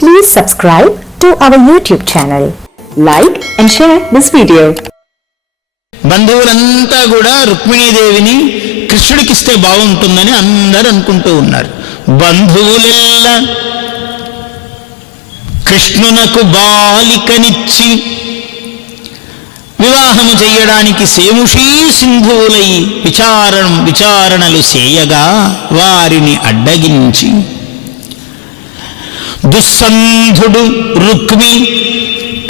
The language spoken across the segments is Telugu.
Please subscribe to our YouTube channel. Like and share this video. బంధువులంతా కూడా రుక్మిణీదేవిని కృష్ణుడికిస్తే బాగుంటుందని అందరూ అనుకుంటూ ఉన్నారు బంధువులెల్ల కృష్ణునకు బాలికనిచ్చి వివాహము చేయడానికి సేముషీ సింధువులై విచారణ విచారణలు చేయగా వారిని అడ్డగించి దుస్సంధుడు రుక్మి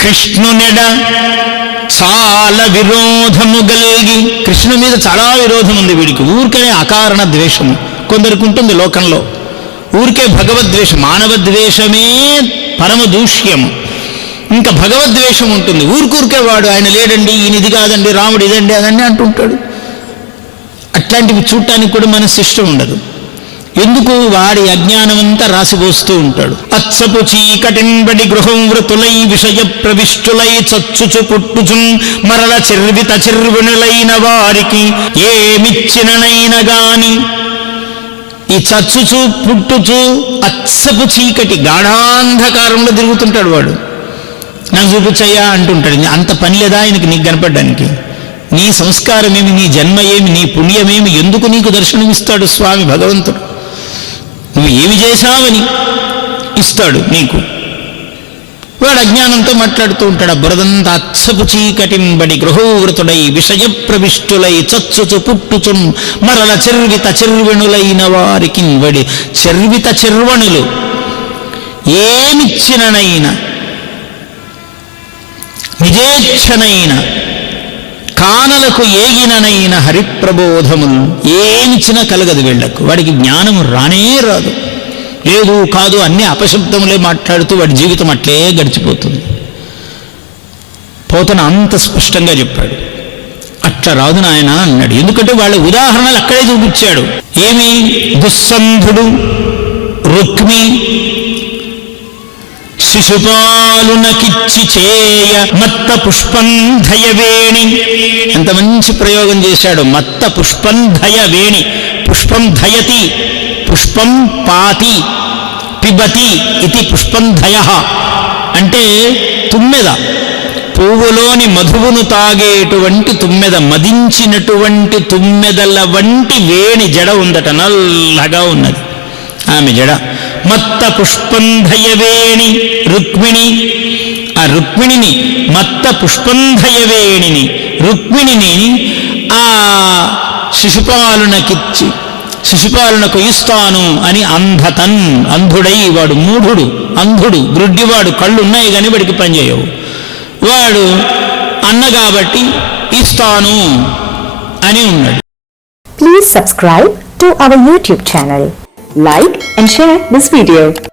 కృష్ణునెడ చాలా విరోధము కలిగి కృష్ణు మీద చాలా విరోధం ఉంది వీడికి. ఊరికనే అకారణ ద్వేషము కొందరికి ఉంటుంది లోకంలో. ఊరికే భగవద్వేషం మానవ ద్వేషమే పరమ దూష్యము ఇంకా భగవద్వేషం ఉంటుంది. ఊరికూరికే వాడు ఆయన లేడండి ఈయన ఇది కాదండి రాముడు ఇదండి అదండి అంటుంటాడు. అట్లాంటివి చూడటానికి కూడా మనసు ఇష్టం ఉండదు. ఎందుకు వాడి అజ్ఞానమంతా రాసిపోస్తూ ఉంటాడు? అచ్చపు చీకటింబడి గృహం వృతులై విషయ ప్రవిష్టులై చచ్చుచు పుట్టుచు మరల చెర్విత చెర్వునులైన వారికి ఏమిచ్చిననైన గాని. ఈ చచ్చుచు పుట్టుచు అచ్చపు చీకటి గాఢాంధకారంలో తిరుగుతుంటాడు వాడు. నాకు చూపించయ్యా అంటుంటాడు. అంత పని లేదా ఆయనకి నీకు కనపడడానికి? నీ సంస్కారమేమి నీ జన్మ ఏమి నీ పుణ్యమేమి ఎందుకు నీకు దర్శనమిస్తాడు స్వామి భగవంతుడు? నువ్వు ఏమి చేశావని ఇస్తాడు నీకు. వాడు అజ్ఞానంతో మాట్లాడుతూ ఉంటాడు బురదంతా అచ్చపు చీకటింబడి గృహోవృతుడై విషయ ప్రవిష్టులై చచ్చుచు పుట్టుచున్ మరల చెర్విత చెర్వణులైన వారికి వడి చెర్విత చెర్వణులు ఏమిచ్చిననైనా నిజేచ్ఛనైనా కానలకు ఏగిననైన హరిప్రబోధములు ఏమిచ్చినా కలగదు వీళ్ళకు వాడికి జ్ఞానము రానే రాదు. లేదు కాదు అన్ని అపశబ్దములే మాట్లాడుతూ వాడి జీవితం అట్లే గడిచిపోతుంది. పోతన అంత స్పష్టంగా చెప్పాడు. అట్లా రాదు నాయన అన్నాడు. ఎందుకంటే వాళ్ళ ఉదాహరణలు అక్కడే చూపించాడు. ఏమి? దుస్సంధుడు రుక్మి శిశుపాలునకిచ్చి చేయ మత్త పుష్పంధయ వేణి ఎంత మంచి ప్రయోగం చేశాడు. మత్త పుష్పంధయవేణి పుష్పం ధయతి పుష్పం పాతి పిబతి ఇది పుష్పంధయ. అంటే తుమ్మెద. పువ్వులోని మధువును తాగేటువంటి తుమ్మెద మదించినటువంటి తుమ్మెదల వంటి వేణి జడ ఉందట నల్లగా ఉన్నది. ఆమె జడ. మత్త పుష్పంధయవేణి రుక్మిణి. ఆ రుక్మిణిని మత్త పుష్పంధయవేణిని రుక్మిణిని ఆ శిశుపాలునకిచ్చి శిశుపాలునకు ఇస్తాను అని అంధతన్ అంధుడై వాడు మూఢుడు అంధుడు గ్రుడ్డివాడు కళ్ళు ఉన్నాయి కానీ వాడికి పనిచేయవు వాడు అన్న కాబట్టి ఇస్తాను అని ఉన్నాడు. Please subscribe to our YouTube channel like and share this video.